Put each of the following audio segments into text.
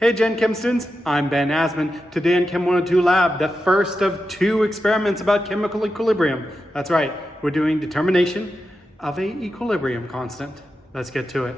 Hey Gen Chem students, I'm Ben Asman. Today in Chem 102 Lab, the first of 2 experiments about chemical equilibrium. That's right, we're doing determination of a equilibrium constant. Let's get to it.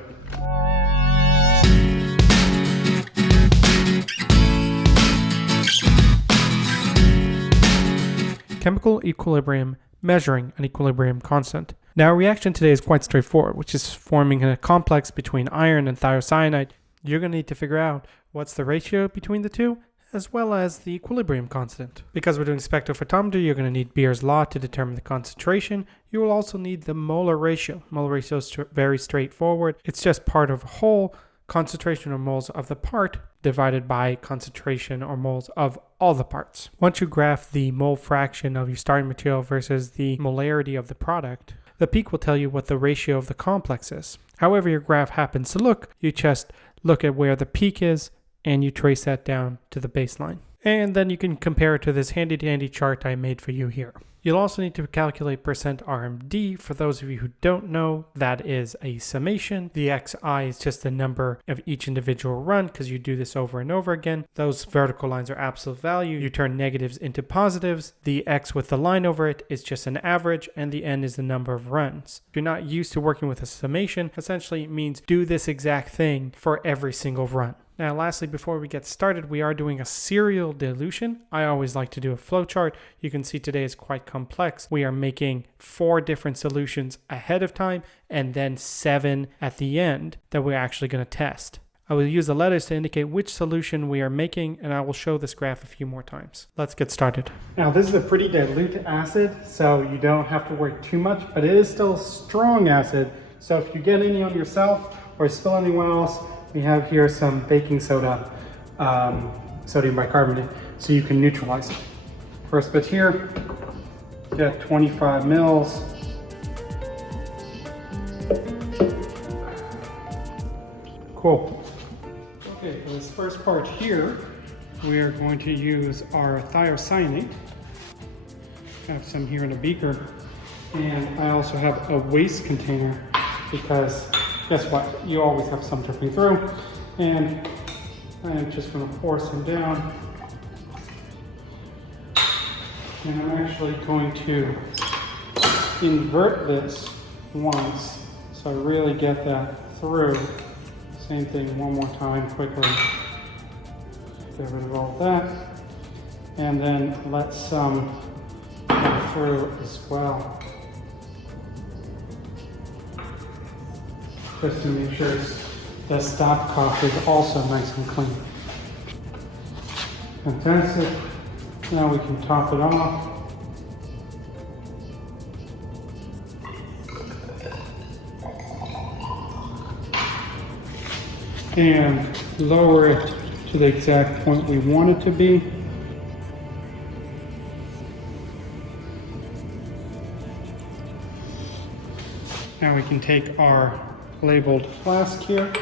Chemical equilibrium, measuring an equilibrium constant. Now our reaction today is quite straightforward, which is forming a complex between iron and thiocyanide. You're going to need to figure out what's the ratio between the two, as well as the equilibrium constant. Because we're doing spectrophotometry, you're going to need Beer's law to determine the concentration. You will also need the molar ratio. Molar ratio is very straightforward. It's just part of a whole, concentration or moles of the part divided by concentration or moles of all the parts. Once you graph the mole fraction of your starting material versus the molarity of the product, the peak will tell you what the ratio of the complex is. However your graph happens to look, you just look at where the peak is and you trace that down to the baseline. And then you can compare it to this handy dandy chart I made for you here. You'll also need to calculate percent RMD. For those of you who don't know, that is a summation. The XI is just the number of each individual run because you do this over and over again. Those vertical lines are absolute value. You turn negatives into positives. The X with the line over it is just an average, and the N is the number of runs. If you're not used to working with a summation, essentially it means do this exact thing for every single run. Now, lastly, before we get started, we are doing a serial dilution. I always like to do a flowchart. You can see today is quite complex. We are making 4 different solutions ahead of time and then 7 at the end that we're actually going to test. I will use the letters to indicate which solution we are making, and I will show this graph a few more times. Let's get started. Now this is a pretty dilute acid, so you don't have to worry too much, but it is still a strong acid. So if you get any on yourself or spill anywhere else, we have here some baking soda, sodium bicarbonate, so you can neutralize it. First bit here, get 25 mils. Cool. Okay, for this first part here, we are going to use our thiocyanate. I have some here in a beaker, and I also have a waste container because guess what? You always have some dripping through, and I'm just going to pour some down. And I'm actually going to invert this once, so I really get that through. Same thing one more time quickly. Get rid of all that, and then let some go through as well, just to make sure the stopcock is also nice and clean. Fantastic. Now we can top it off. And lower it to the exact point we want it to be. Now we can take our labeled flask here,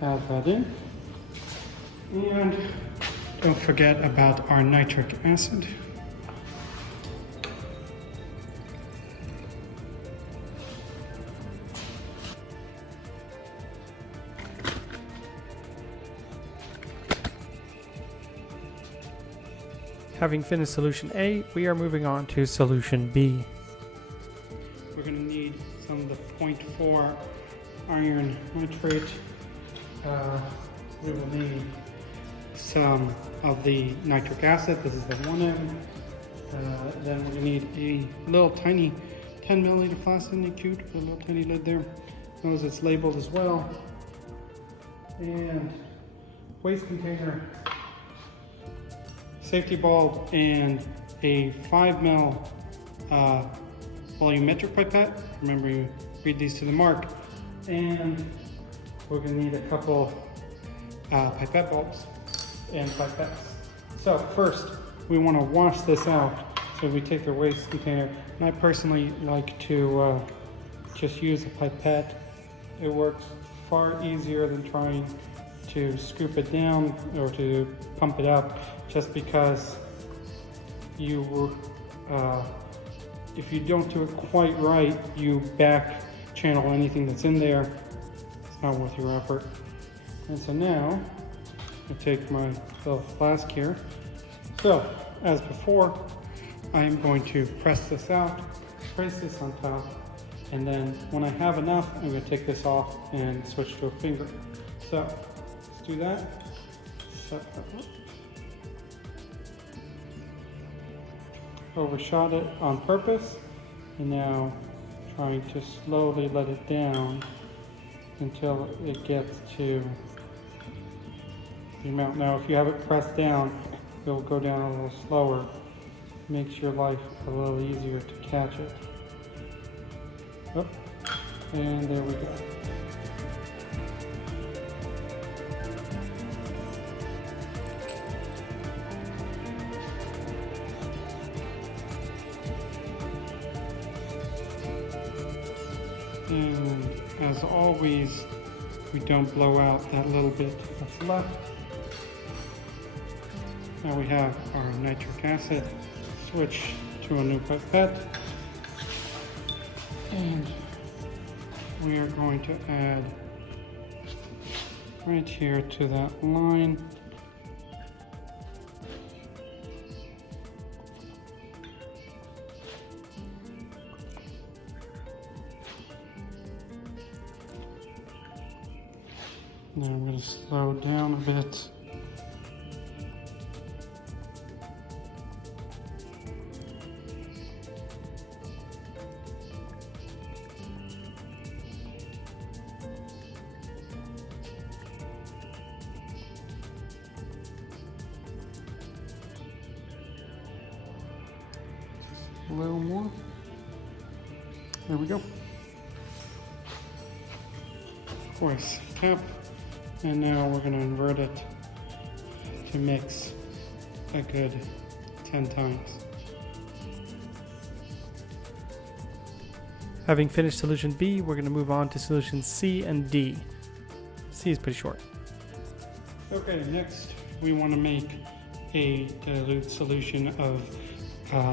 add that in, and don't forget about our nitric acid. Having finished solution A, we are moving on to solution B. We're going to need some of the 0.4 iron nitrate. We will need some of the nitric acid. This is the 1M. Then we're going to need a little tiny 10 milliliter flask in the cute with a little tiny lid there. Notice it's labeled as well. And waste container, safety bulb, and a 5 ml volumetric pipette. Remember, you read these to the mark. And we're going to need a couple pipette bulbs and pipettes. So first, we want to wash this out. So we take the waste container, and I personally like to just use a pipette. It works far easier than trying to scoop it down or to pump it up, just because you if you don't do it quite right, you back channel anything that's in there. worth your effort. And so now I take my little flask here. So as before, I am going to press this out, place this on top, and then when I have enough, I'm going to take this off and switch to a finger. So let's do that. Set that up. Overshot it on purpose, and now trying to slowly let it down until it gets to the amount. Now if you have it pressed down, it'll go down a little slower. Makes your life a little easier to catch it. Oh, and there we go. And as always, we don't blow out that little bit that's left. Now we have our nitric acid. Switch to a new pipette. And we are going to add right here to that line. Now I'm going to slow down a bit. A little more. There we go. Of course, tap. And now we're going to invert it to mix a good 10 times. Having finished solution B, we're going to move on to solutions C and D. C is pretty short. Okay, next we want to make a dilute solution of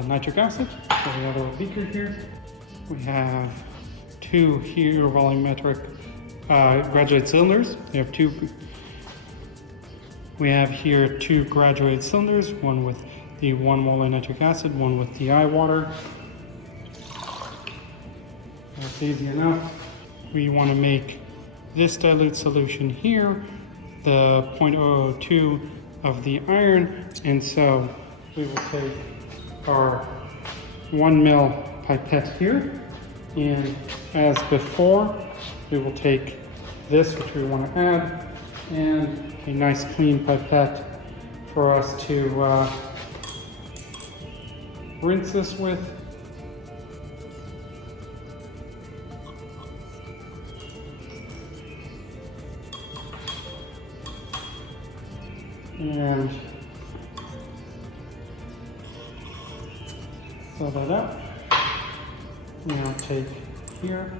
nitric acid. So we have a beaker here. We have 2 here volumetric graduated cylinders. We have 2. We have here 2 graduated cylinders, one with the 1 mole of nitric acid, one with the eye water. That's easy enough. We want to make this dilute solution here the 0.002 of the iron, and so we will take our 1 ml pipette here, and as before, we will take this, which we want to add, and a nice clean pipette for us to rinse this with. And fill that up. Now take here.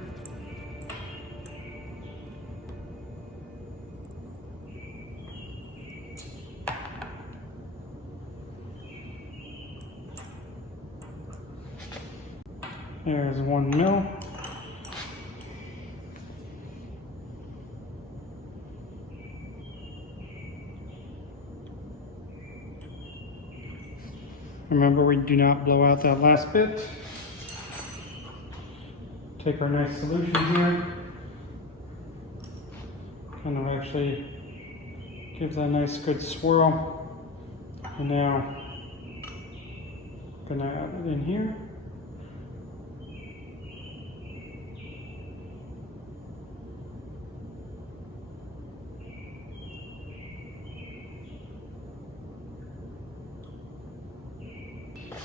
There's 1 ml. Remember, we do not blow out that last bit. Take our nice solution here. Kind of actually gives that nice good swirl. And now, gonna add it in here.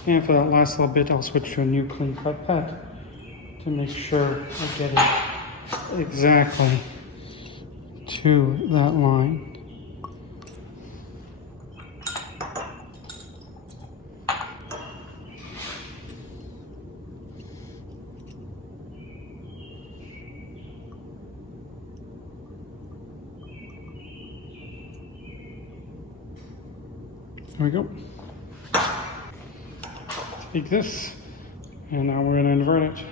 And for that last little bit, I'll switch to a new clean pipette to make sure I get it exactly to that line. There we go. Take this, and now we're going to invert it.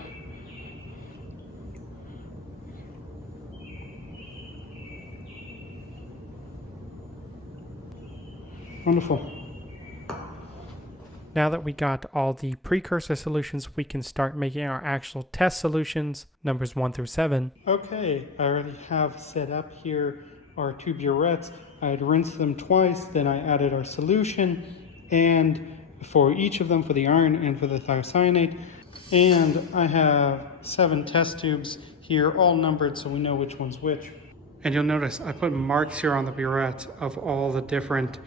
Wonderful. Now that we got all the precursor solutions, we can start making our actual test solutions, numbers 1 through 7. Okay, I already have set up here our two burettes. I had rinsed them twice, then I added our solution, and for each of them, for the iron and for the thiocyanate. And I have 7 test tubes here, all numbered so we know which one's which. And you'll notice I put marks here on the burette of all the different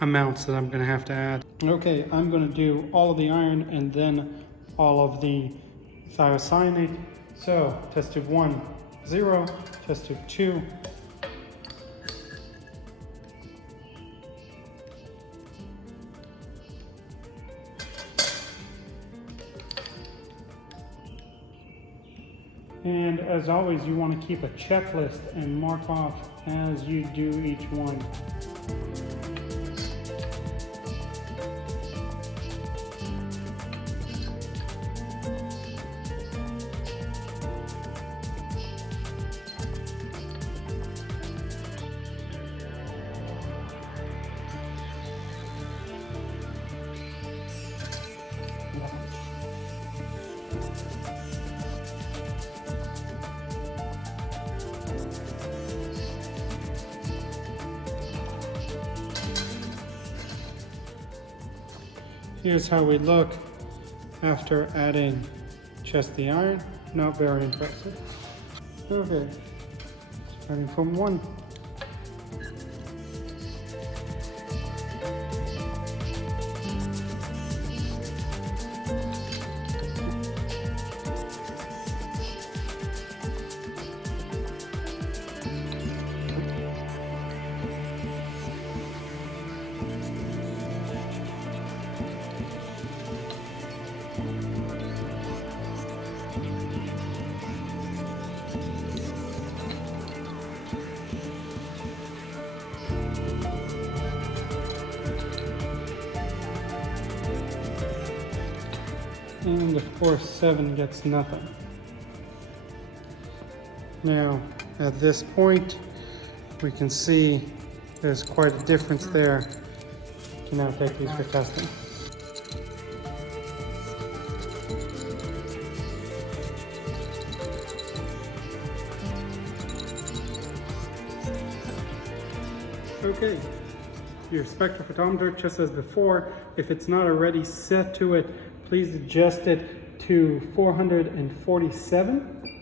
amounts that I'm going to have to add. Okay, I'm going to do all of the iron and then all of the thiocyanate. So test tube 1, 0, test tube 2, and as always you want to keep a checklist and mark off as you do each one. Here's how we look after adding just the iron. Not very impressive. Okay, starting from 1. And of course 7 gets nothing. Now at this point we can see there's quite a difference there. You can now take these for testing. Okay, your spectrophotometer, just as before, if it's not already set to it, please adjust it to 447.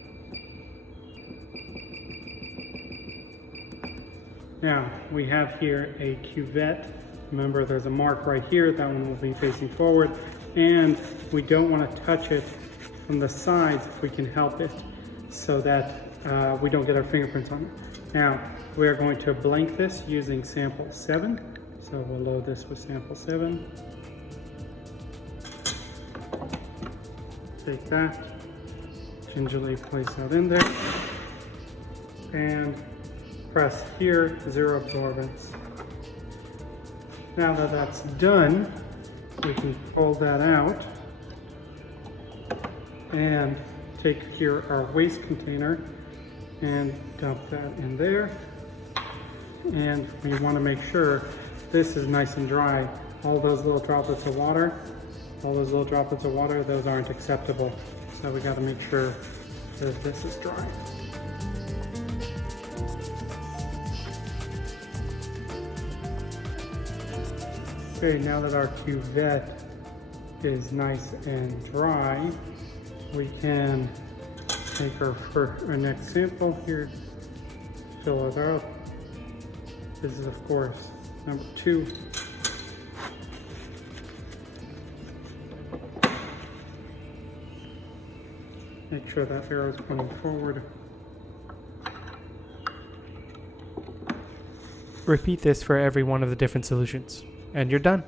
Now, we have here a cuvette. Remember, there's a mark right here. That one will be facing forward. And we don't want to touch it from the sides if we can help it, so that we don't get our fingerprints on it. Now, we are going to blank this using sample 7. So we'll load this with sample 7. Take that, gingerly place that in there, and press here, 0 absorbance. Now that that's done, we can pull that out and take here our waste container and dump that in there. And we want to make sure this is nice and dry. All those little droplets of water, those aren't acceptable. So we got to make sure that this is dry. Okay, now that our cuvette is nice and dry, we can take our next sample here, fill it up. This is of course number 2. Make sure that arrow is pointing forward. Repeat this for every one of the different solutions, and you're done.